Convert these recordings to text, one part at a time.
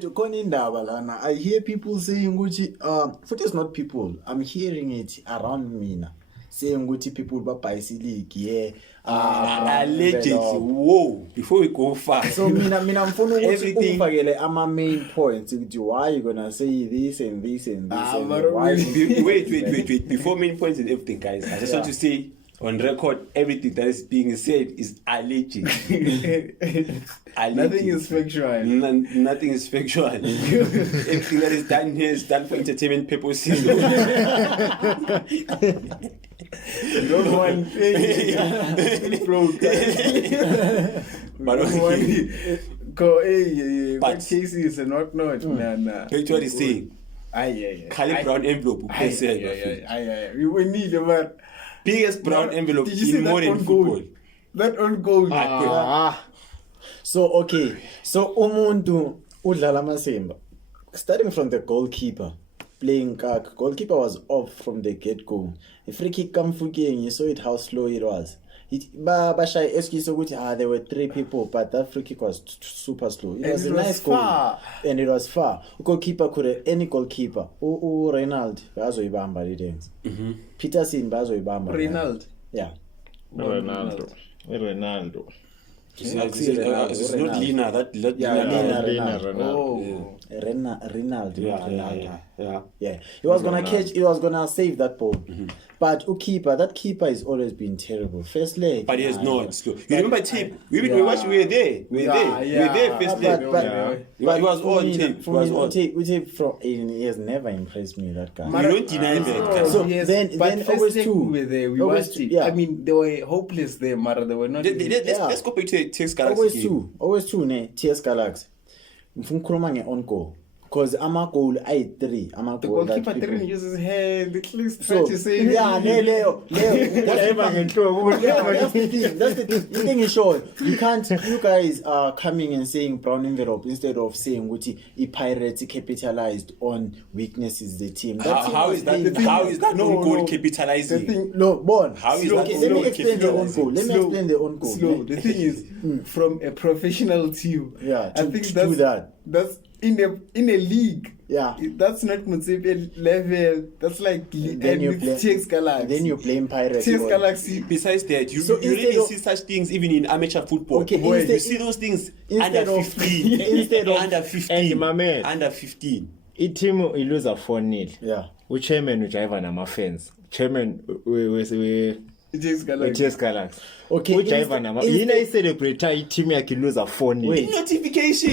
Bafethu khona indaba lana. I hear people saying ukuthi futhi it's not people. I'm hearing it around mina. Saying ukuthi people babhayisile league allegedly. Whoa, before we go far. So mina mfuna ukuthi ufakele ama main points ukuthi why you gonna say this and this and this and why wait before main points and everything, guys. I just want to say on record, everything that is being said is alleged. Nothing is factual. Nothing is factual. Everything that is done here is done for entertainment purposes. No one thing. But cases and whatnot. That's what he's saying. Khalid Brown envelope. We need a man. Biggest brown envelope in modern football. That on goal. So okay. So umuntu udlala masimba. Starting from the goalkeeper. Playing kak. Goalkeeper was off from the get-go. The free kick come fucking, you saw it how slow it was. Bashay excuse ukuthi there were 3 people, but that free kick was super slow. It was a nice goal. And it was far. Goalkeeper could any goalkeeper. Reynald bazoyibamba le things. Peterson bazoyibamba. Reynald. Yeah. Ronaldo. It's not Lina. That Reynald. Yeah. He was gonna catch. He was gonna save that ball. But that keeper has always been terrible. First leg. But he has not slow. You remember tape? We were there. We were there first leg. But he was on tape. Tape from he has never impressed me, that guy. You don't deny that. So then always two. We were there. We watched it. I mean, they were hopeless there, Mara. They were not. Let's go back to TS Galaxy. Always two, ne? TS Galaxy. Mfunkroma nge on goal. Because ama goal I3, the goalkeeper didn't use his hand. At least try to say. Yeah, Leo. That's the thing. The thing is short. You guys are coming and saying brown envelope instead of saying what Pirates capitalized on weaknesses the team. How is that no goal capitalizing? How is that? Let me explain the own goal. Slow. The thing is, from a professional team, I think that's in a league. Yeah, that's not Motsepe level. That's like TX Galaxy. Then you blame Pirates. TX Galaxy. Besides that, you really see such things even in amateur football. Okay, you see those things under 15. Under 15. And my man, under 15. Team lose 4-0. Yeah. Which chairman which have nama fans. Chairman we TS Galaxy. Okay. Which have nama. I celebrate team yakhe lose 4-0. Notification.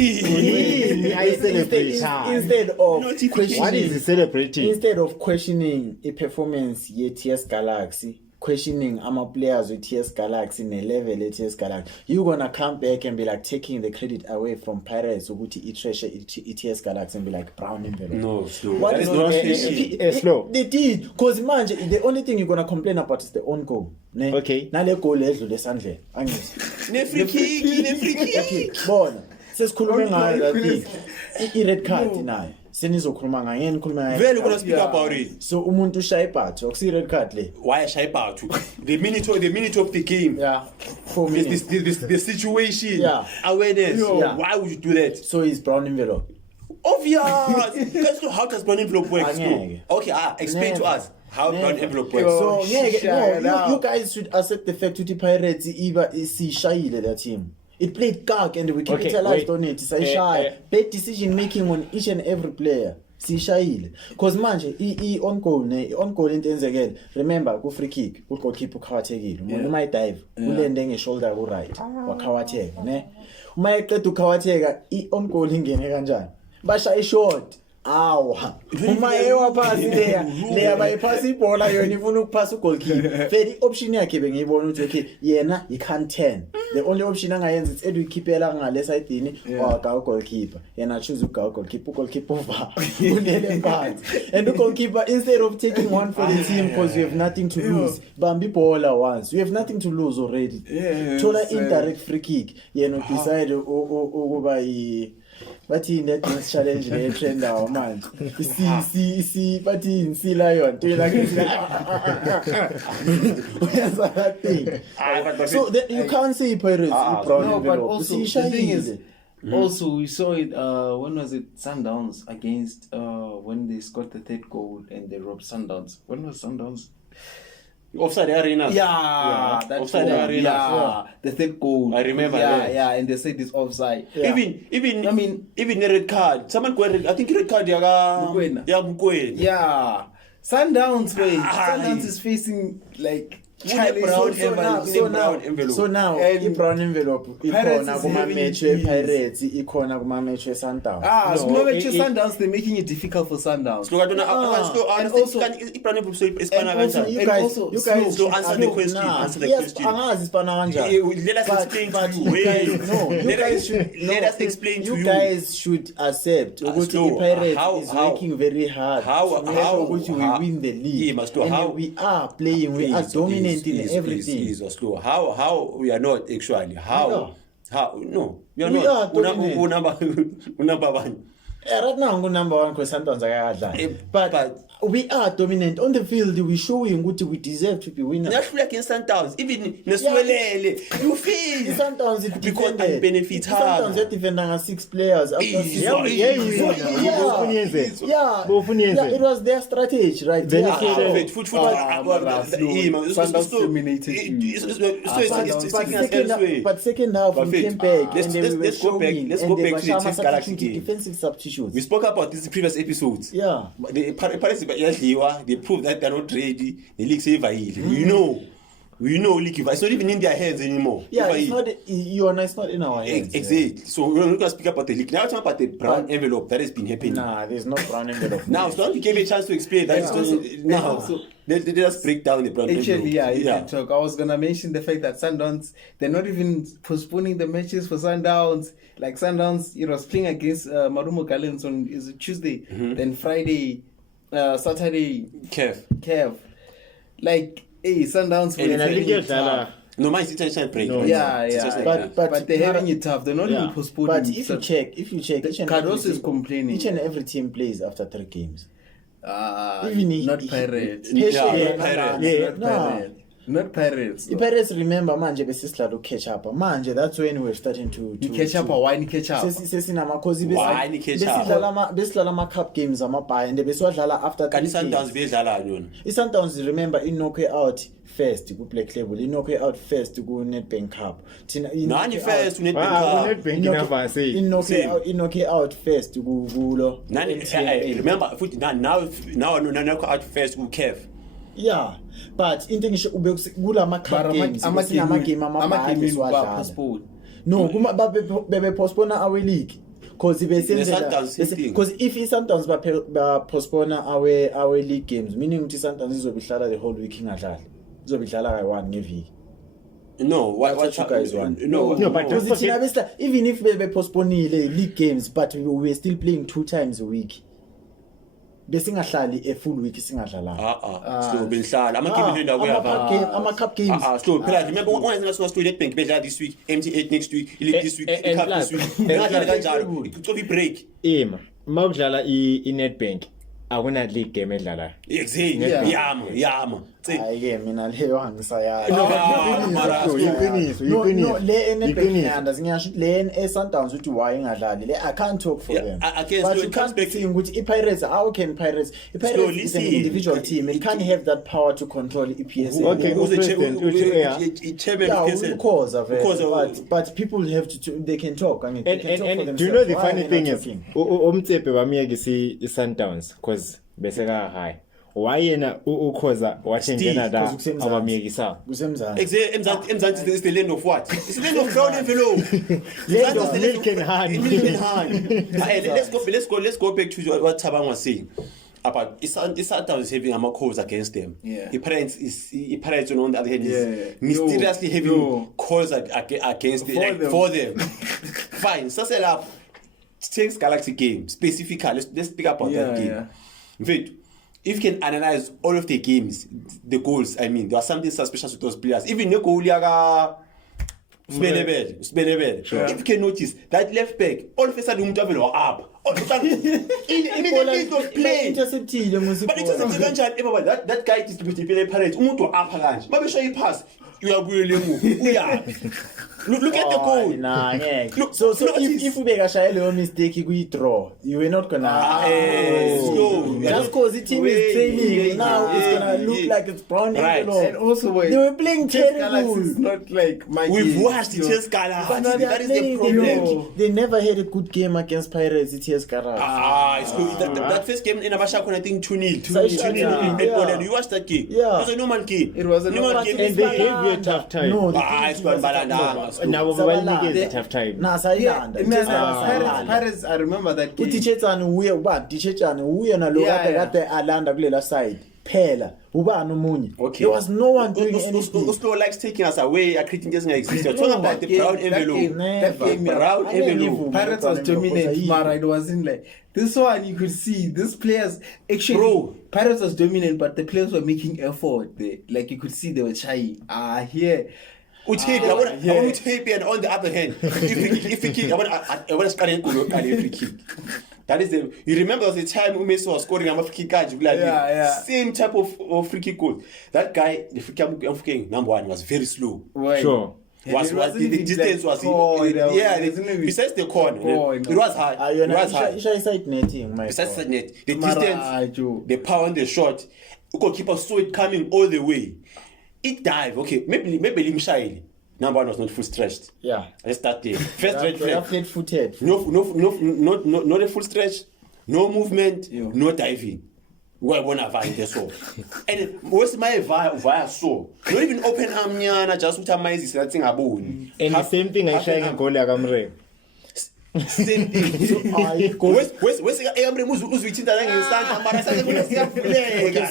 I celebrate instead of questioning. What is he celebrating? Instead of questioning a performance ye TS Galaxy, questioning players with TS Galaxy in a level at TS Galaxy, you're gonna come back and be like taking the credit away from Pirates ukuthi treasure TS Galaxy and be like brown envelope. No, slow. What that is not slow. They did, because manje the only thing you're gonna complain about is the own goal. Ne? Okay. Nale goal edlule sandle. Angithi. Ne free kick. Okay, bona. Sesikhuluma ngayo that thing. I-red card nayo. Senizokhuluma ngayo, ngene ngikhuluma ngayo. Vele gonna speak about it. So umuntu ushaya ibhathi, akusi red card le. Why shy about the minute of the game? Yeah. 4 minutes. The situation. Yeah. Awareness. Yeah. Why would you do that? So it's brown envelope. Obvious. Guys know how does brown envelope work? Okay, explain to us how brown envelope works. So you guys should accept the fact that the Pirates is shayile that team. It played gag and we capitalized on it. Say shy. Bad decision making on each and every player. Sishayile. Because manje on goal into enzekele. Remember ku free kick, ku goalkeeper ukhawathekile. Umuntu uma dive, ulende ngeshoulder ku right. Wakhawatheka, ne? Uma eqeda ukhawatheka, on goal ingene kanjani? Basha short. Awa. Uma ewaphasi leya bayiphasa ibhola yona ifuna ukuphasa ugoalkeeper. Vele option yakhe bengiyibona ukuthi okay, yena he can't turn. The only option angayenza is edukeepela ngale side waka goalkeeper. Yena choose goalkeeper over. Unele phansi. And the goalkeeper, instead of taking one for the team because you have nothing to lose, bambi bhola once. You have nothing to lose already. Thola indirect free kick. Yena decide ukuba but in that next challenge le trend our man see but in see lion to like that thing. So that you can't say Pirates brown. No, but also the thing is Also, we saw it. When was it? Sundowns against when they scored the third goal and they robbed Sundowns. When was Sundowns? Offside arena. Yeah, that offside goal. arena. Yeah, the third goal. I remember. Yeah, and they said it's offside. Yeah. Even a red card. Someone got I think red card. Mukwena. Yeah, Sundowns way. Sundowns is facing like. So now i-brown envelope ikhona kuma-match e-Pirates ikhona kuma-match e-Sundowns. So kuma-match e-Sundowns they're making it difficult for Sundowns. And also you guys answer the question. Angazi sipana kanjani. Let us explain to you. You guys should accept ukuthi i-Pirates is working very hard to make sure ukuthi we win the league. And we are playing, we are dominating in everything. How we are not actually? How no, we are We not. Number one number one because Sundowns akadlala. But we are dominant on the field. We showing what we deserve to be winners. Not against Sundowns. Even Neswelele, you feel Sundowns because I benefit her. Sundowns are defending 6 players. It was their strategy, right? But second half we came back and then we were showing. Let's go back to the Chiefs Galaxy game. Defensive substitutes. We spoke about this in previous episodes. Yeah. They prove that they're not ready. The league say we know league. It's not even in their hands anymore. Yeah, it's not in our hands. Exactly. So we're not going to speak about the league. Now it's about the brown envelope that has been happening. Nah, there's no brown envelope. Now, so you gave me a chance to explain that. Let us break down the brown envelope. Actually, you can talk. I was going to mention the fact that Sundowns, they're not even postponing the matches for Sundowns. Like Sundowns, it was playing against Marumo Gallants on Tuesday, then Friday, Saturday, Kev. Like, hey, Sundowns and I think no, my international break. No, but they're having it tough. They're not even postponing. But if you check, Carlos is complaining. Each and every team plays after 3 games. Even not Pirates. Not Pirates. The Pirates, remember, manje besisidlala catch up. Manje, that's when we're starting to catch up. Why catch up? Besidlala ama-cup games amabhayi and besiwadlala after 3 games. I-Sundowns, remember, knock out first ku-Black Label, knock out first ku-Nedbank Cup. Nani first Nedbank knock out first kulo. Remember, now knock out first ku-Kev. Yeah, but into kulama cup games amagame amabhayi esiwadlala. No, bebe postpone our league. Because if Sundowns postpone our league games, meaning ukuthi Sundowns izobihlala the whole week ingadlali. Izobihlala kayi-1 ngeviki. No, what you guys want? No, but even if we postpone league games, but we were still playing 2 times a week. Besingahlali a full week singadlala. Slow benhlala. Ama-cup games. Slow. Remember one thing I saw Nedbank bedlala this week, MT8 next week, Elite this week, Cup this week. Bengadlala kanjalo. It's a break. Mawudlala i-Nedbank akuna league game edlala. Exactly. Yama. Hayi mina leyo angisayazi. No, le Nedbank ngiyasho le eSundowns uthi why ingadlali. Le I can't talk for them. But you can't think ukuthi iPirates, how can Pirates is an individual team. It can't have that power to control EPSL. Okay, who's the chairman? But people have to they can talk. I mean, they can talk for themselves. Do you know the funny thing is umtsepe bamiyekisi iSundowns because beseka high. Why yena ukhoza washengena da abamiyekisa kusemzansi emzansi is the land of what? It's the land of brown envelope. Land of milk and honey. Let's go back to what Thabang was saying about Sundowns is having a calls against them. The Pirates on the other hand is mysteriously having calls against for them. Fine, Sasela takes Galaxy game specifically. Let's speak about that game. In fact, if you can analyze all of the games, the goals, I mean, there was something suspicious with those players. Even the goal, Spenebel. If you can notice, that left back, all of a sudden, Umtavelo up. Immediately it was playing. But it doesn't that guy is to be the Pirates. Umutu up. But we show you pass. You are willing. Look at the goal. Nah, ngeke. Look, So look at if this. ubekashaya leyo mistake kuyi-draw, you were not gonna. No. Just because the team is training now, it's gonna look like it's brown Right. envelope. And also, wait, They were playing Chelsea terrible. Galaxy is not like my We've game. watched Yo. Chelsea Galaxy. But now That is the problem. they never had a good game against Pirates. It's TS Garage. It's good. That first game in Abashakon, I think 2-0. Yeah. You watched that game? Yeah. It was a normal game. It was a normal game. And they gave you a tough time. No, It's going Balanda. Nabo babanikeza a tough time. Nah, Yeah, sayilanda. Pirates, I remember that game. Utitshetsana uye ubani titshetsana uye nalo Yeah, kade alanda kulela side phela ubani omunye Okay. there was no one doing anything. Uslo likes taking us away. Creating doesn't exist. You're talking about the brown envelope. That game, Brown I didn't envelope. even- Pirates was dominant, Mara. It wasn't like this one. You could see these players actually. Bro. Pirates was dominant, but the players were making effort. Like you could see they were shy. Here. I want to tape, and on the other hand, if we kick, I want to scan every kick. That is the. You remember there was a time Messi was scoring a free kick. Yeah. Same type of free kick goal. That guy, the free kick number one, was very slow. Right. Sure. The distance was besides the corner. It was high. It was high. Isha side netting, my Besides God. the net, the distance, the power on the shot, the goalkeeper saw it coming all the way. It dive. Okay, maybe Limshaili. Number one was not full stretched. Yeah. Let's start there. First red They are flag. flat-footed. Not a full stretch, no movement, no diving. Why wanna find this so? And what's my via so? Not even open arm nyana, just with a mice that thing about. And the same thing I shine goal yakamre. Same thing. Where's Amre uzwithinta la ngesandla mara siyavuleka.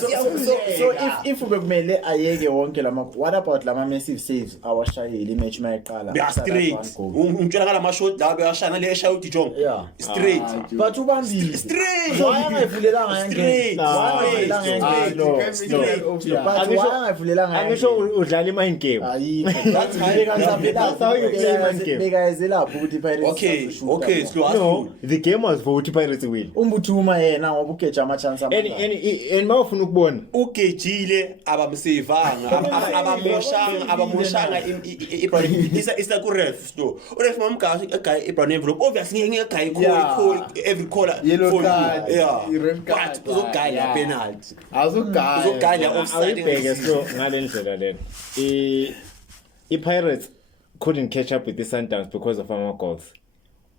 So if ubekumele ayeke wonke lama, what about lama massive saves awashayile match mayiqala? They are straight. Umtshela ngala mashot la beyashana le eshaya uDijong. Yeah. Straight. But ubambile. Straight. So why angayivulelanga Straight. But why angayivulelanga Angisho udlala mind game. That's how you play mind game. Bekayezelapho ukuthi Pirates. Okay, slow. No, the game was for ukuthi Pirates win. Umbuthuma yena ngoba ugeja ama chance amangaka. And mawufuna ukubona ugejile abamsevanga abamoshanga Ibrahim isa ku ref no uref mamgashi guy Ibrahim envelope obviously ngeke guy call every caller Yellow card, yeah red card, but uzogaya penalty Uzogaya offside awubheke so ngalendlela lena. I-Pirates couldn't catch up with the Sundowns because of our goals.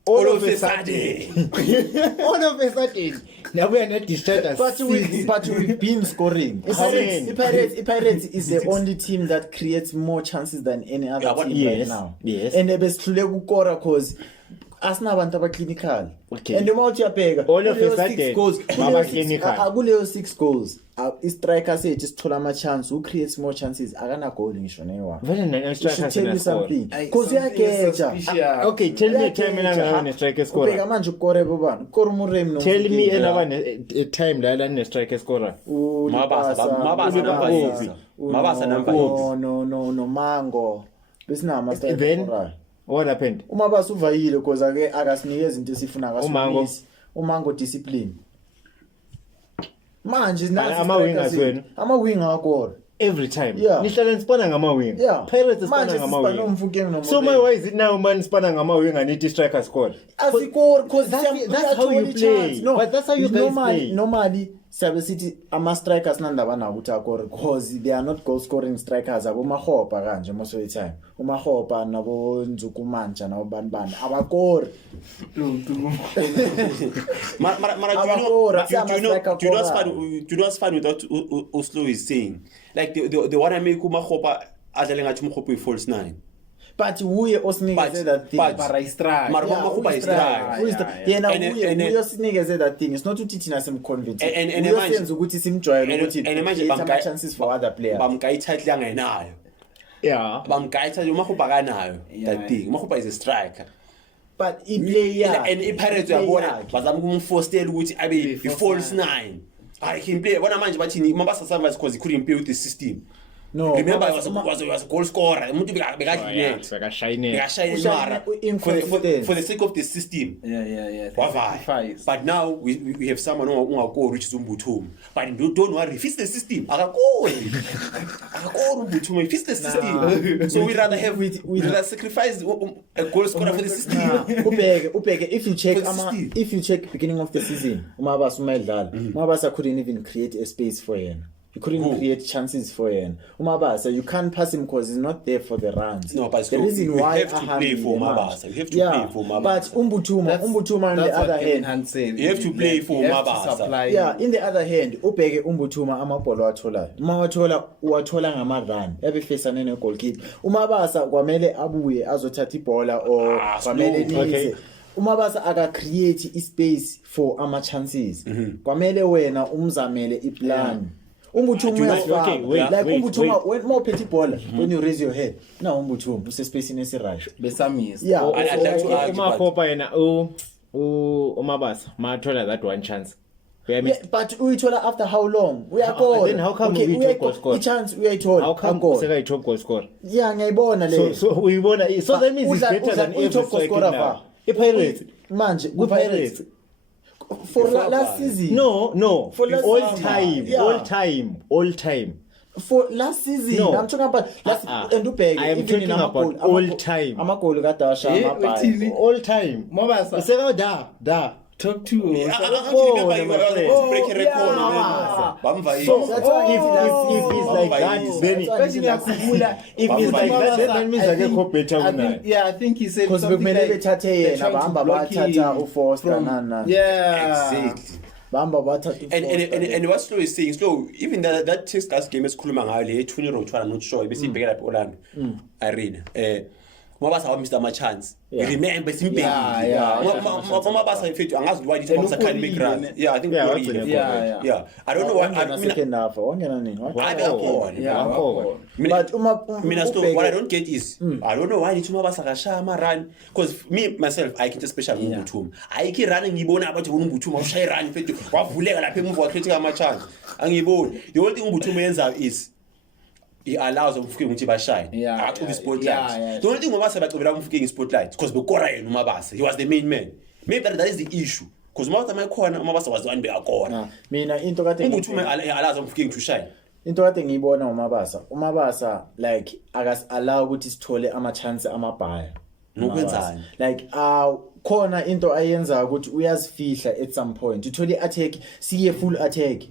all of a sudden All of a sudden, now we are not distracted. But we've been scoring. Pirates is the only team that creates more chances than any other team right now. Yes. And beslule ukukora cause asinabantu abaclinical. Okay. And uma uthi uyabheka All of a kuleyo sudden, 6 goals, baba clinical. akuleyo 6 goals. I-striker sethu sithola ama chance, who creates more chances akana goal ngisho newa. Vele nani Should striker tell you something. Cause uyageja. Okay, tell me a time when striker Ubheka scorer. manje ukore bobani? Ukore umurem no. Tell me a time la ne striker scorer. Mabasa number No Mango. Besinama striker Then scorer. what happened? Uma basuvayile cause ake akasinikeza into esifuna Umango. Umango discipline. Manje Ama-wingers wena. Ama-winger akora. Every time. Yeah. Nihlala nisipana ngama-wing. Yeah. Pirates Manje isipana sisipana ngama-wing. nomfukeng no. So why is it now man isipana ngama-wing and it striker score? Asikore cause That's how you play. No, But that's how you guys play. Normally Sabe City ama strikers nandaba na ukuthi akore cause they are not goal scoring strikers abo mahopa kanje most of the time. Umahopa nabo Nzukumanja nabo banibani abakore. do you know what's fun with what Oslo is saying? Like the one I make Umahopa adlale ngathi Umahopa is false 9. But uye osinikeze that thing. Para strike. Umahopa is strike. Yena uye osinikeze that thing. It's not ukuthi thina simconvince. Uyenza ukuthi simjwayele ukuthi create chances for other players. Bamgayi title angenayo. Yeah. Bamgayi title Umahopa kanayo. That thing. Umahopa is a striker. But i-player And iPirates uyabona bazama ukumforcela ukuthi abe false 9. I can play. Bona manje bathini Mabasa Sunrise because he couldn't play with the system. No, remember he was a goal scorer. Umuntu bekashine for the sake of the system. Yeah. But now we have someone who will go which is Umbuthum. But don't worry, if it's the system, akakoni Umbuthuma. It fits the system. So we rather have we rather sacrifice a goal scorer for the system. Ubheke if you check beginning of the season, Umabasa umayidlala. Umabasa couldn't even create a space for him. You couldn't create chances for him. Umabasa, you can't pass him because he's not there for the runs. No, but the reason you why have to play for Umabasa. You have to play for Umabasa. But Umbuthuma on the other hand, you have to play for Umabasa. Yeah, in the other hand, ubheke Umbuthuma amabhola wathola. Wathola ngama-run. Ebefesane ne-goalkeeper. Umabasa kwamele abuye azothatha ibhola or kwamele nize. Umabasa aka create ispace for ama chances. Kwamele wena umzamele iplan. Umbuthuma when more petty ball when you raise your head. Now Umbuthuma usespace nesirash. Besamis. Yeah. Umahopa yena Umabasa mathola that one chance. But uyithola after how long? We are gone. Then how come we top goal scorer? Chance uyayithola. How come useka top goal scorer? Yeah, ngiyayibona le. So uyibona so that means it's better than every top goal scorer fa. Pirates. Manje Pirates. For last season. No. For all time. For last season, no. I'm talking about last I am talking about all time. Amagol kadasha all time. Mobasa. Say da. Top 2. Break a record. So that's why if it's like that, then if it's like that, then means I get better than yeah, I think he said because we may bethathe yena bahamba bathatha uFoster nana. Yeah. Exactly. And what Slow is saying, Slow, even that test last game is khuluma ngayo le 20 road I'm not sure bese ibhekela lapha Orlando. Irene. Mabasa missed my chance. Remember simply. Mabasa in fact angazi why did Mabasa can't make runs. Yeah, I think yeah. I don't know why I mean second half wangena nini. But what I don't get is I don't know why did Mabasa kashaya ama run because me myself I get a special Umbuthuma. Ayiki running ngibona abathi Umbuthuma ushaya run mfethu wavuleka lapha emuva wakhethe ama chance. Angiboni. The only thing Umbuthuma yenza is he allows umfiki ukuthi bashine actually spotlight. The only thing Mabasa bacobela umfiki spotlight because bekora yena uMabasa he was the main man. Maybe that is the issue because Mabasa mayikhona uMabasa was the one bekakona. Mina into kade Umbuthuma allows umfiki to shine. Into kade ngiyibona uMabasa like akas allow ukuthi sithole ama chance amabhaya nokwenzani like khona into ayenza ukuthi uyazifihla at some point uthole attack siye full attack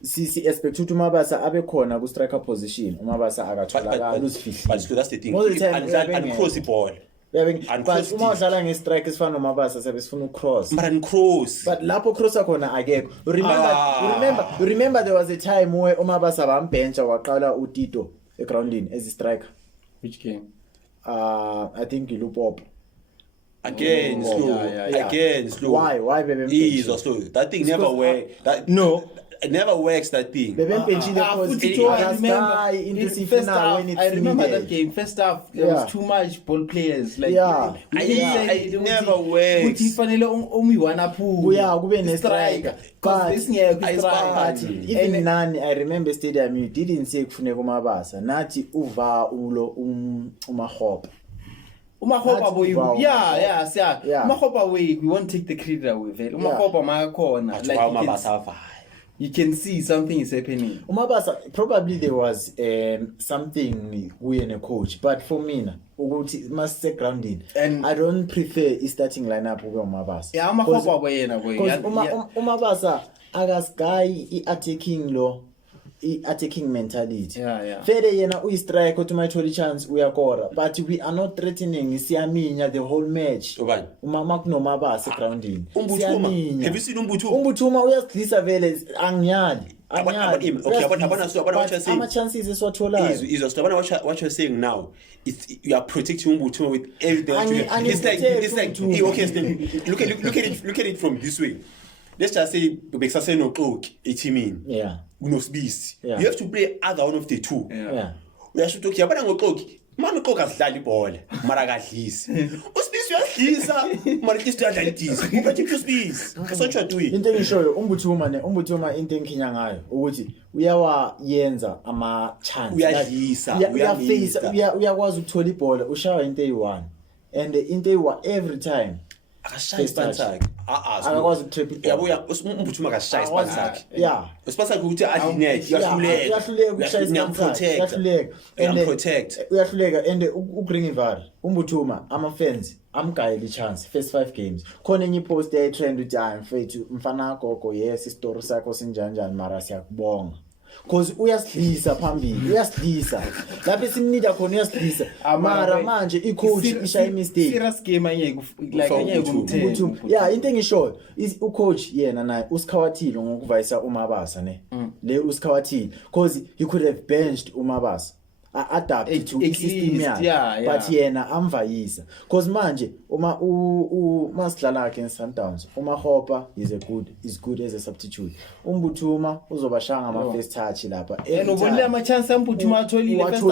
si expect ukuthi uMabasa abe khona ku striker position uMabasa akatholakala uzifihla but that's the thing and cross the ball but uma udlala nge-strike esifana noMabasa sabe sifuna ukcross but lapho crosser khona akekho you remember there was a time where uMabasa bambencha waqala uTito egroundini as a striker. Which game? I think Lupopo again slow. Why baby ease or slow that thing never work that no it never works that thing. I remember that game. First half, there was too much ball players. Like it never works. Striker. But even nani, I remember stadium. You didn't say kufuneka uMabasa. Nathi uva ulo umahopa. Umahopa boy, Umahopa way. We won't take the credit away. Umahopa makona. Like you can see something is happening. Umabasa, probably there was something we and a coach, but for me, must stay grounded. And I don't prefer a starting lineup with Umabasa. Yeah, Umabasa, agas guy attacking mentality. Fede yena we strike to my chance we are core, but we are not threatening Siaminya the whole match. Umamak no Mabasa grounding. Have you seen Umbuthuma uyasidlisa vele angiyali. Okay, but chances is what what you're saying now. You are protecting Umbuthuma with everything. It's like okay, look at it from this way. Let's just say Beksase no cloak, Etimin. Unosbisi. You have to play either one of the two. We are talking about no cloak. Man cloak has dali ball. Maragadlis. Uspisi uyadlisa. Marikis uyadlalisa. Ubathi uspisi. That's what you're doing. Into ngishoyo Umbuthuma into enginya ngayo ukuthi uyawayenza ama chance. Uyadlisa. Uyakwazi ukuthola ibhola ushaya into eyi1. And into eyi1 every time. akashayi ispan sakhe akakwazi ukutrip yabuya umbuthuma akashayi ispan sakhe yeah ispan sakhe ukuthi ayinet uyahluleka and uGreenvar umbuthuma ama-fans amgayela i-chance first 5 games khona enye ipost yayitrend ukuthi hayi mfethu mfana gogo yes isitory sakho sinjanjani mara siyakubonga because uyasidlisa phambili uyasidlisa lapho esimnida khona uyasidlisa mara manje i-coach ishaya i-mistake serious game angeke kumthemba yeah into engishoyo u-coach yena naye usikhawathile ngokuvayisa uMabasa ne le usikhawathile because he could have benched uMabasa adapt to system yakhe but yena amvayisa because manje uma masidlala against Sundowns uMahopa is good as a substitute umbuthuma uzobashanga ama first touch lapha and ubonile ama chance ambuthuma atholile against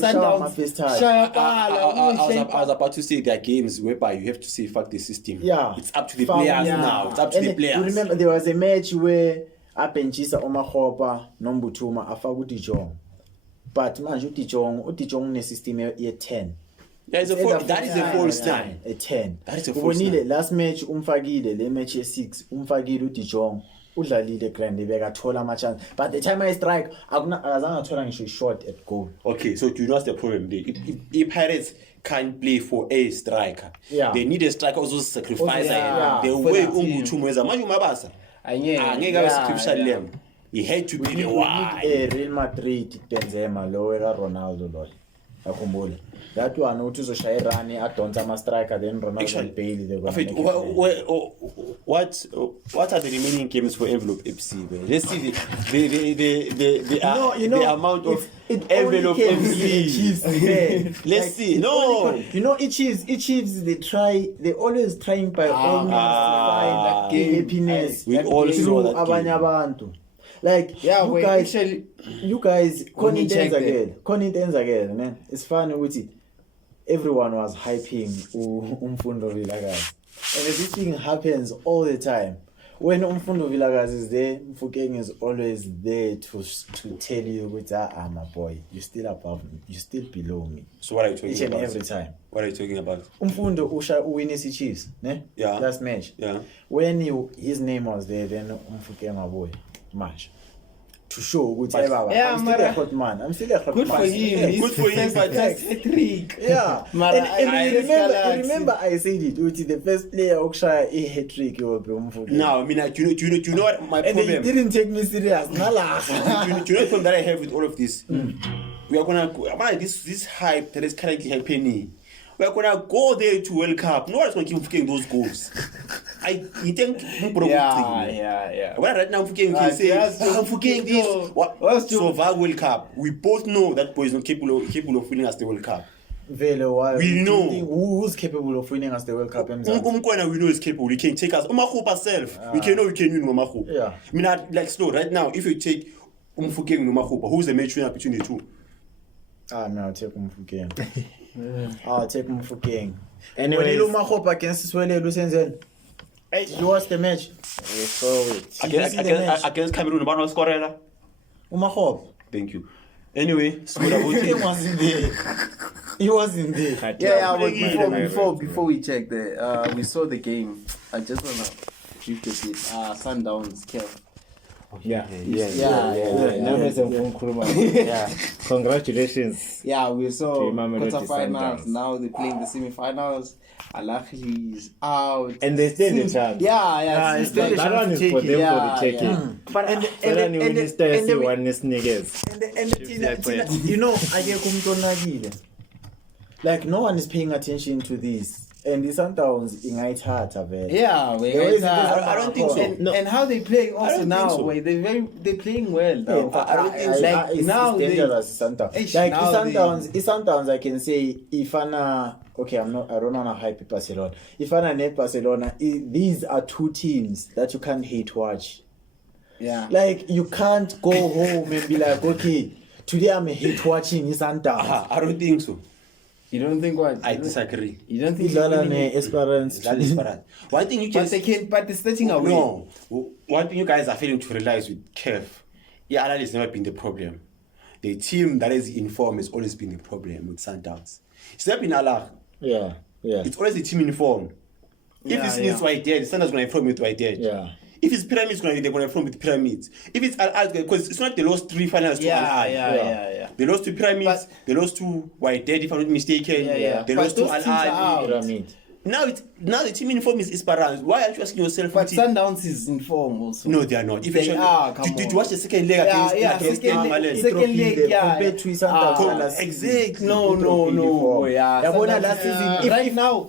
Sundowns first touch I was about to say there are games whereby you have to say fuck the system it's up to the players now it's up to the players. You remember there was a match where abenchisa uMahopa nombuthuma afaka uDijong but manje uDijong ne-system ye-10 that is a false time a 10 that is a false ubonile last match umfakile le match ye-6 umfakile uDijong udlalile grand bekathola ama-chance but the time I strike akazange athola ngisho shot at goal. Okay, so do you know what's the problem there? If Pirates can't play for a striker, they need a striker also sacrifice the way umbuthuma wenza manje uMabasa angeke abe sacrificial lamb. He had to be the one. Real Madrid Benzema lo era Ronaldo lo. Akhumbula. That one uthi uzoshaya irun adonsa ama striker then Ronaldo and Bailey they go. What are the remaining games for Envelope FC? Let's see the amount of Envelope FC. Let's see. No. You know it Chiefs they always trying by all means to find like happiness. We all saw that abanye abantu. Like you guys content again man. It's funny ukuthi everyone was hyping Umfundo Vilakazi. And this thing happens all the time. When Umfundo Vilakazi is there, Mfukeng is always there to tell you with my boy, you're still above me, you're still below me. So what are you talking about? Each and every time. What are you talking about? Umfundo wins the Chiefs, ne? Yeah. Last match. Yeah. When his name was there, then Mfukeng my boy, match. To show good I'm still a hot man. Good for him. Good for him, but that's a trick. Yeah. and remember I said it. The first player Okshire a hat trick. Now, I mean, do you know what my problem? And he didn't take me serious. Do you know the problem that I have with all of this? We are gonna this hype that is currently happening. We are gonna go there to World Cup. No one's gonna keep getting those goals. I think yeah. Well, right now I'm forgetting this. What? So VAR World Cup. We both know that boy is not capable of winning us the World Cup. We know who's capable of winning us the World Cup. We know is capable. He can take us. Umahopa herself. We can win Umahopa. Yeah. I mean, like slow right now. If you take Umfukeng and Umahopa, who's the match winner between the two? I'll take Umfukeng. I'll take Umfukeng. Anyway, when Umahopa against Swele Lusenzen. Did you watch the match? We saw it. Against Cameroon, about no scorer. Umahopa. Thank you. Anyway, he wasn't there. He wasn't there. Yeah, before we check we saw the game. I just wanna drift a bit. Sundowns, Kev. Yeah. Congratulations. Yeah, we saw quarterfinals. Now they're playing the semi-finals. Al-Ahly is out. And they still in chance. Yeah. That one is for them for the checking. Yeah. But you know, like no one is paying attention to this. And the Sundowns ingaithatha vele. Yeah, I don't think so. No. And how they play also now, so. They're playing well. Yeah, I don't think so. Like it's dangerous. Sundowns. Like Sundowns, I can say if I don't want to hype Barcelona. If I net Barcelona, these are two teams that you can't hate watch. Yeah. Like you can't go home and be like, okay, today I'm hate watching Sundowns. I don't think so. You don't think what? I disagree. You don't think Esperance? One thing you can but it's starting away. No. One thing you guys are failing to realize with Kev, Al-Ahly has never been the problem. The team that is in form has always been the problem with Sundowns. It's never been Al-Ahly. Yeah. It's always the team in form. If this means White Dead, Sundowns gonna have problem with White Dead. Yeah. If it's Pyramids, they're gonna have problem with Pyramids. If it's Al, because it's not the lost 3 finals to Al. Yeah. They lost to Pyramids. They lost to White Dead, if I'm not mistaken. They lost to Al. Pyramid. Now the team in form is Esperance. Why aren't you asking yourself? But Sundowns is in form also. No, they are not. If They are, come did on. you watch the second leg against second Mamelodi? leg, compared to Sundowns. Exactly. No. Yeah. Yabona Sundowns, last season, right now,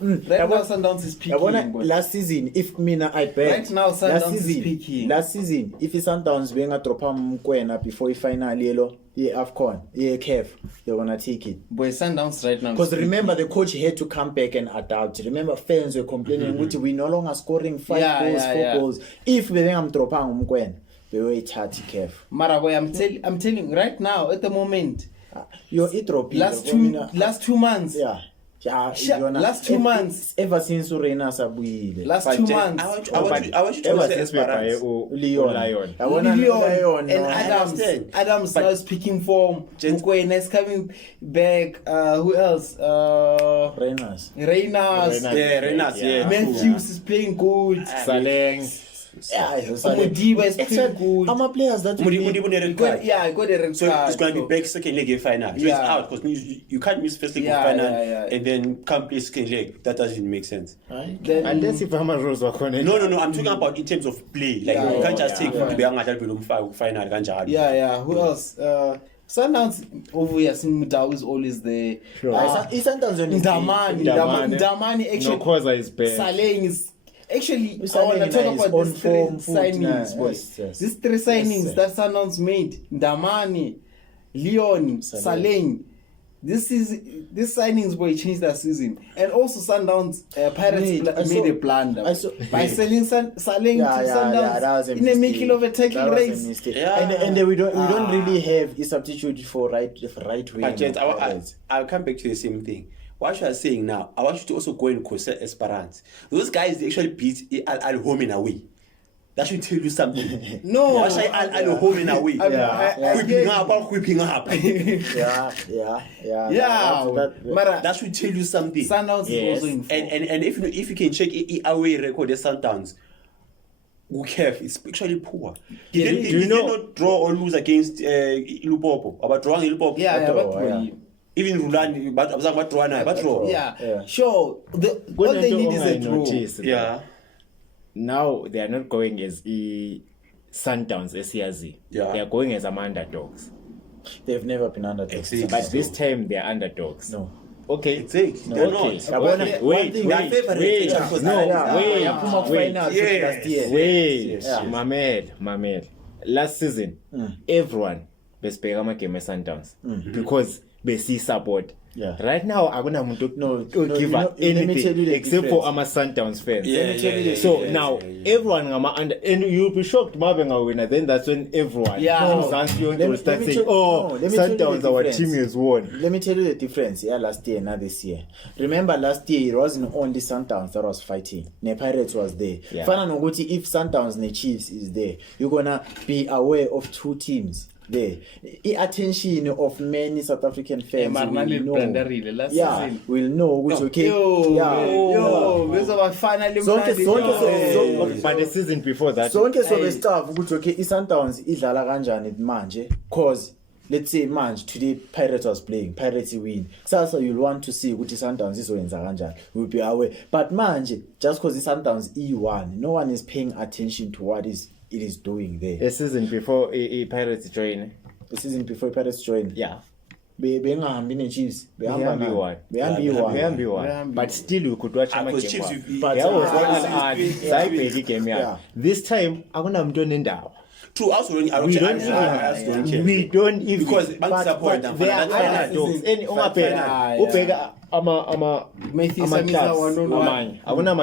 Sundowns is peaking. Yabona last season, if mina I bet. Right now, Sundowns is peaking. Last season, if Sundowns benga dropa Mkwena before final yellow, AFCON, CAF, they're gonna take it. Boy, Sundowns right now. Because remember, the coach had to come back and adapt. Remember, fans were complaining, we no longer scoring 4 goals. If we benga dropang Mkwena, we were chatty CAF. Mara boy, I'm telling you right now at the moment. You're dropping Last 2 months. Yeah. Last 2 months. Ever since Urena Sabuile. Last 2 months. I want you to Ever say since Esperance. Leon. Leon and Adams now is picking form. Mkwena is coming back. Who else? Renas. Reyners. Yeah, Renas. Yeah. Matthews is playing good. Saleng. Modiba is playing good. I'm a players that will be- I got a red So card. So it's going to be back second leg in final. So it's out because you can't miss first leg in final and then come play second leg. That doesn't make sense. Unless if I'm a Rose or No. I'm talking about in terms of play. Like you can't just take to be a final. Who else? Sundowns over here, Mudau is always there. Ndamani actually. No, Koza is bad. Saleng is actually. I Saleng want to talk is about on these 3 form, foot, signings, boys. yes. These 3 signings Yes, that Sundowns made: Ndamani, Leon, Saleng. This signings boy changed that season, and also Sundowns Pirates made a blunder by selling Saleng to Sundowns in the middle of a tackling race. And we don't really have a substitute for right wing. But Jens, I'll come back to the same thing. What you are saying now, I want you to also go and consider Esperance. Those guys, they actually beat Al home and away. That should tell you something. No, Al home and away. Whipping up. That should tell you something. Sundowns is also in form. And if you can check away record, the Sundowns, it's actually poor. Do you did not draw or lose against Lupopo? About drawing Lupopo? Even Rulani, but draw. Yeah. Sure. What they need is a draw. Yeah. Now they are not going as Sundowns, SCRZ. Yeah. They are going as underdogs. They've never been underdogs. Exactly. But this time they are underdogs. No. Okay. Exactly. They're not. Mamel. Last season, everyone was playing a game of Sundowns because they see support. Yeah. Right now, I don't give up anything except for our Sundowns fans. So now everyone and you'll be shocked, Marvin will win. Then that's when everyone will start saying, Sundowns, our team is won. Let me tell you the difference. Last year, not this year. Remember, last year it wasn't only Sundowns that was fighting. The Pirates was there. If Sundowns and the Chiefs is there, you're gonna be aware of 2 teams. The attention of many South African fans will know which but the season before that stuff which Sundowns idlala kanjani manje cause let's say manje today Pirates was playing, Pirates win. Sasa you'll want to see ukuthi Sundowns izoyenza kanjani. We'll be aware. But manje just cause Sundowns E1, no one is paying attention to what it is doing there. A season before Pirates join. The season before Pirates join. Yeah. Behambi ne-Chiefs. Behambi one. But still you could watch a game. But yeah. This time akunamntu onendawo. True, also we don't even because they are underdogs. Ubheka ama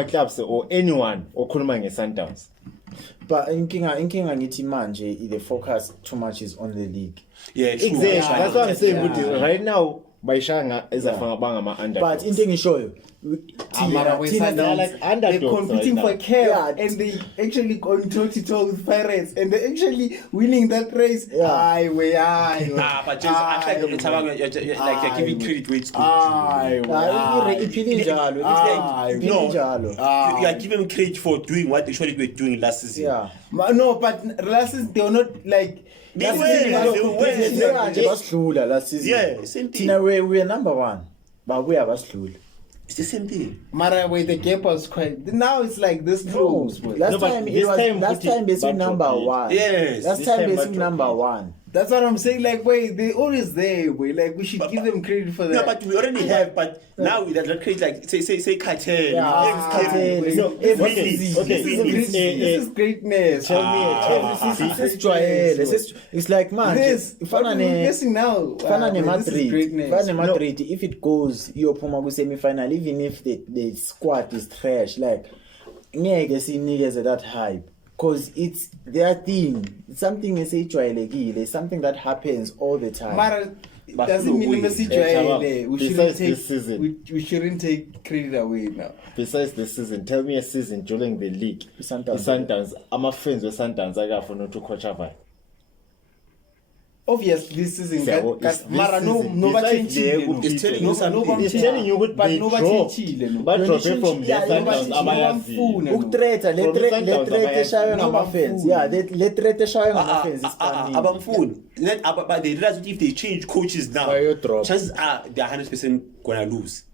clubs or anyone okhuluma nge-Sundowns. But inkinga ngithi manje the focus too much is on the league. Yeah, true. Exactly. That's what I'm saying. Right now bayishaya ezafana bangama underdogs. But into ngishoyo they're like underdogs they're competing right for now. care, and they actually going toe-to-toe with Pirates, and they're actually winning that race. Yeah. But just I feel like you're giving credit where it's good. iphile njalo You are giving them credit for doing what they actually were doing last season. yeah No, but last season they were not like. They last were, season, they were. basidlula last season. Yeah, same thing. Tina we are number 1 babuya basidlula. It's the same thing. Mara, where the gap was quite. Now it's like this close. Bro. Last No, but time this time last put it time they back number to 1. Yes, Last this time time they back to number it. 1. That's what I'm saying. Like, wait, they always there. Wait, like we should give them credit for that. No, but we already have. But now we that create like say cartel. Cartel. No, Every Really? season. Okay. This is greatness. Tell me, it's like man This, what we're missing now. Fana This is Madrid. greatness. Fana Madrid, if it goes iyophuma ku semi-final, even if the squad is trash, like ngeke sinikeze that hype, because it's their thing. It's something esejwayelekile, something that happens all the time. Mara, But doesn't mean look, Messi besides this season. we shouldn't take credit away now. Besides the season, tell me a season during the league. Sundowns. Ama-fans we-Sundowns akafuna ukuthi ucoach Obviously, this season, So, it's Mara, this no, season. no, Besides It's telling you something. It's telling you what but they no, draw. no. But drop it from the Yeah, Sundowns no, abayaziyo. no. Ukutreta From Sundowns le threat eshaywe No ngama-fans. bamfuni. Yeah, le threat eshaywe ngama-fans is funny. Abamfuni. But they realize that if they change coaches now, Bayodrop. chances are they're 100% gonna lose.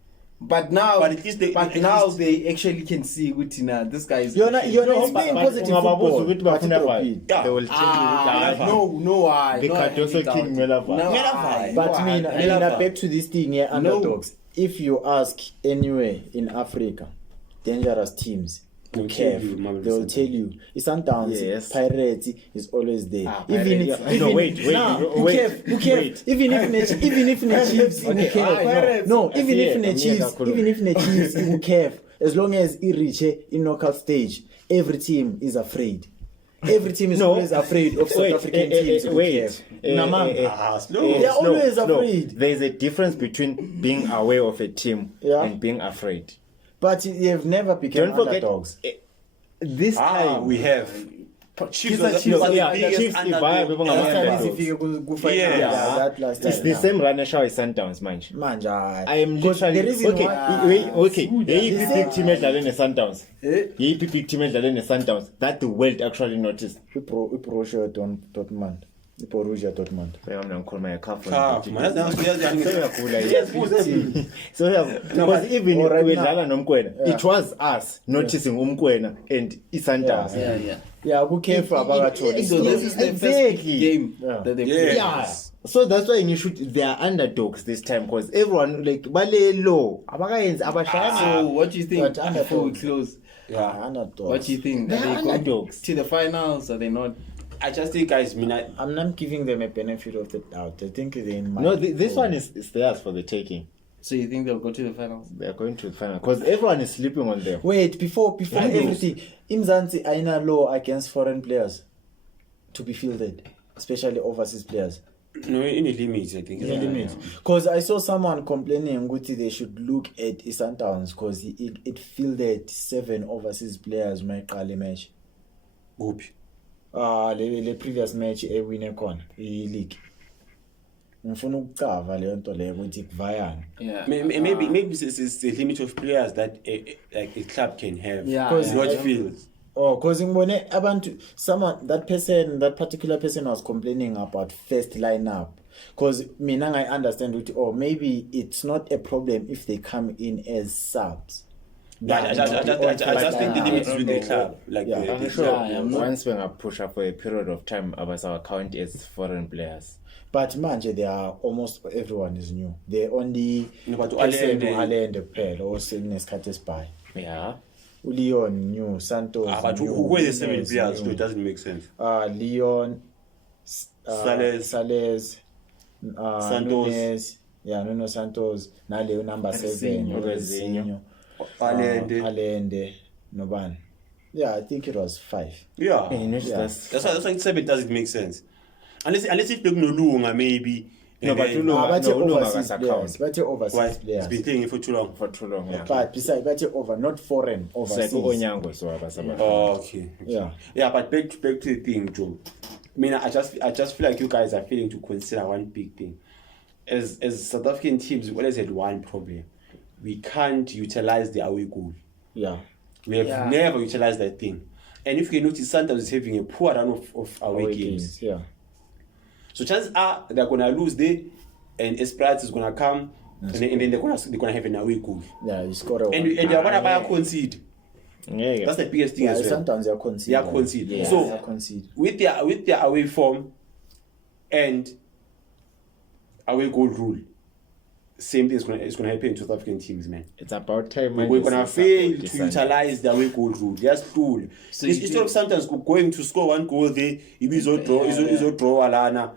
But now, But at least they- at now least- they actually can see Gutina. This guy is. You're not No, it's playing but positive ungababuza football. ukuthi but bafuna it bani. repeat. Yeah. They will tell you No, no, The Cardoso King Mela vibe. Mela But Why? mina back to this thing here, underdogs. If you ask anywhere in Africa, dangerous teams, They'll care, tell you, Mamelodi they'll Sundowns. tell you. Sundowns, Yes. Pirates is always there. Pirates. No, wait, Even if the Chiefs, Okay, Pirates. no, even if Yeah, the Chiefs, you care. As long as it reach in knockout stage, every team is afraid. Every team is always afraid of South African teams. Slow. They're always afraid. There's a difference between being aware of a team and being afraid. But they've never become Don't forget, underdogs. this time We have. Chiefs are the Chiefs, biggest Chiefs, underdog. Ibaya, people Last time underdogs. ifike ku-final, Yes. that last It's time, the yeah. same run as Sundowns manje. Manje, I am because literally the reason okay. why- Okay. Good. Yeyiphi big team edlale ne-Sundowns? Eh? Yeyiphi big team edlale ne-Sundowns that the world actually noticed? Borussia Dortmund. Borussia Dortmund. I'm calling my calf. Man, that's So yeah, because even right wedlala nomkwena, it was us noticing umkwena and i-Sundowns. Yeah, kukhefu abakatholi. So this is the first game that they play. Yeah. So that's why you should they are underdogs this time because everyone like bale low abakayenzi abashaya. So what do you think But before we underdogs. close? Underdogs. What do you think? They're Are they going underdogs. to the finals? Are they not? I just think, guys, I'm not giving them a benefit of the doubt. I think they're in my. No, this one is theirs for the taking. So you think they'll go to the finals? They are going to the final because everyone is sleeping on them. Wait, before everything, Mzansi aina law against foreign players to be fielded, especially overseas players. no, in the limits, I think. Because I saw someone complaining Guti they should look at Sundowns because it fielded 7 overseas players my early match. Goopy. Le previous match ewine khona i-league. Ngifuna ukucava leyo nto leyo ukuthi kuvayana. Yeah. Maybe it's the limit of players that like a club can have. Yeah. Because what feels. Oh, because ngibone abantu that particular person was complaining about first lineup. Because mina I understand ukuthi maybe it's not a problem if they come in as subs. But I just think the limit is with the club. Like the club. Once when I push up for a period of time, I was our count as foreign players. But manje they are almost everyone is new. They only But Alende kuphela osenesikhathi esibayi. Yeah. Leon new, Santos. But who were the 7 players? So it doesn't make sense. Leon, Sales, Santos. Nunes, Nuno Santos. Naleyo number 7. Orezinho. Alende. Nobani. Yeah, I think it was 5. Yeah. That's That's why 7 doesn't make sense. Unless if Lunga maybe No, but overseas players. But overseas players. It's been playing for too long. Yeah. But besides, but over, not foreign, overseas. Okay. Yeah, but back to the thing, Joe. I mean, I just feel like you guys are failing to consider one big thing. As South African teams, we always had one problem. We can't utilize the away goal. Yeah. We have never utilized that thing. And if you notice, Santos is having a poor run of away games. Yeah. So chances are they're gonna lose there, and Esperance is gonna come, and then they're gonna have an away goal. Yeah, you score a and they're gonna buy a concede. Yeah. That's the biggest thing as well. Sometimes they are concede. They are concede. Yeah, so they are concede. with their away form and away goal rule, same thing is gonna happen to South African teams, man. It's about time. We're gonna fail to utilize the away goal rule. Just tool. So instead of sometimes going to score one goal there, if is a draw alana.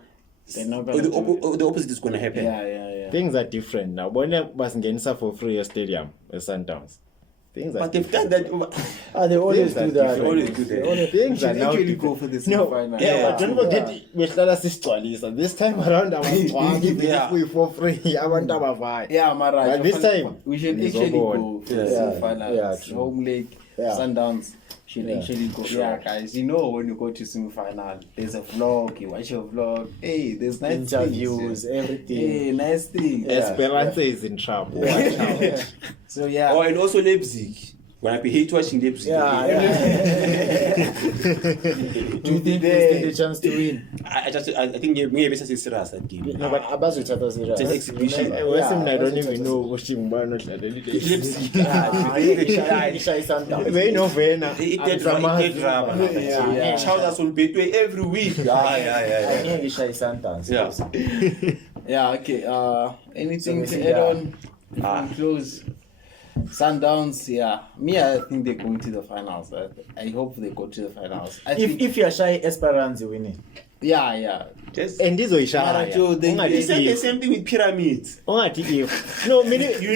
The opposite is gonna happen. Yeah. Things are different now. When I was getting for free stadium at Sundowns. But they've done that. They always do that. They always do that. Things are now actually go for the No, semi-final. but don't forget, we started this time around. I want to give we for free. I want to buy. Yeah, Mara. But this time, we should it's actually all go for the Yeah. semi-finals. Yeah, true. Home league, Sundowns should actually go. Yeah, guys, you know when you go to semi-final, there's a vlog. You watch your vlog. Hey, there's nice Interviews, things. everything. Hey, nice thing. Esperance is in trouble. Watch out. So yeah. Oh, and also Leipzig. When I hate watching Leipzig. Yeah. Do you think they stand a chance to win? I think maybe it's a serious that game. No, but Abbas will chat us It's an exhibition. I don't even know what team were not Leipzig. They know Vienna. It did drama. Charles us on Betway every week. Yeah, okay. Anything So to add on? Close. Sundowns, yeah. I think they're going to the finals. I hope they go to the finals. If you're shy, Esperance winning. Yeah. And this is They said the same thing with pyramids. No, You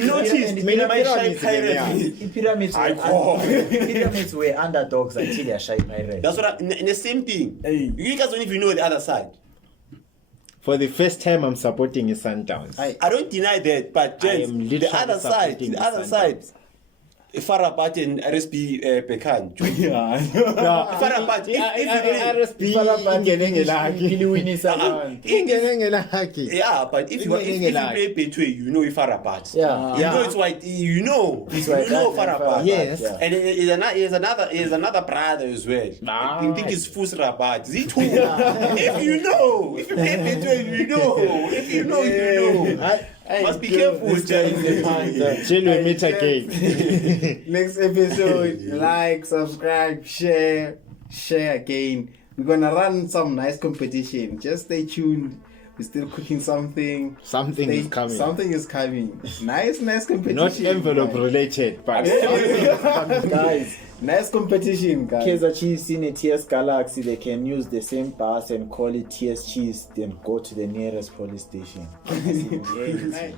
noticed My shy pyramids were underdogs until they're shy pirates. That's what the same thing. You guys don't even know the other side. for the first time, I'm supporting the Sundowns. I don't deny that, but gents, the other side, Farabat and RSB Pekan. Yeah. Farabat, yeah, but if you play Betway, you know Farabat. Yeah. You know it's white. You know Farabat. Yes. Yeah. And there's another brother as well. I think it's Fus Rabat. If you know, if you play Betway, you know. If you know, you know. Must be careful with Till we meet again. Next episode, like, subscribe, share again. We're gonna run some nice competition. Just stay tuned. We're still cooking something. Something is coming. Something is coming. Nice competition. Not envelope related, but Guys, nice competition, guys. Kaizer Chiefs in a TS Galaxy, they can use the same bus and call it TS Chiefs, then go to the nearest police station. Right.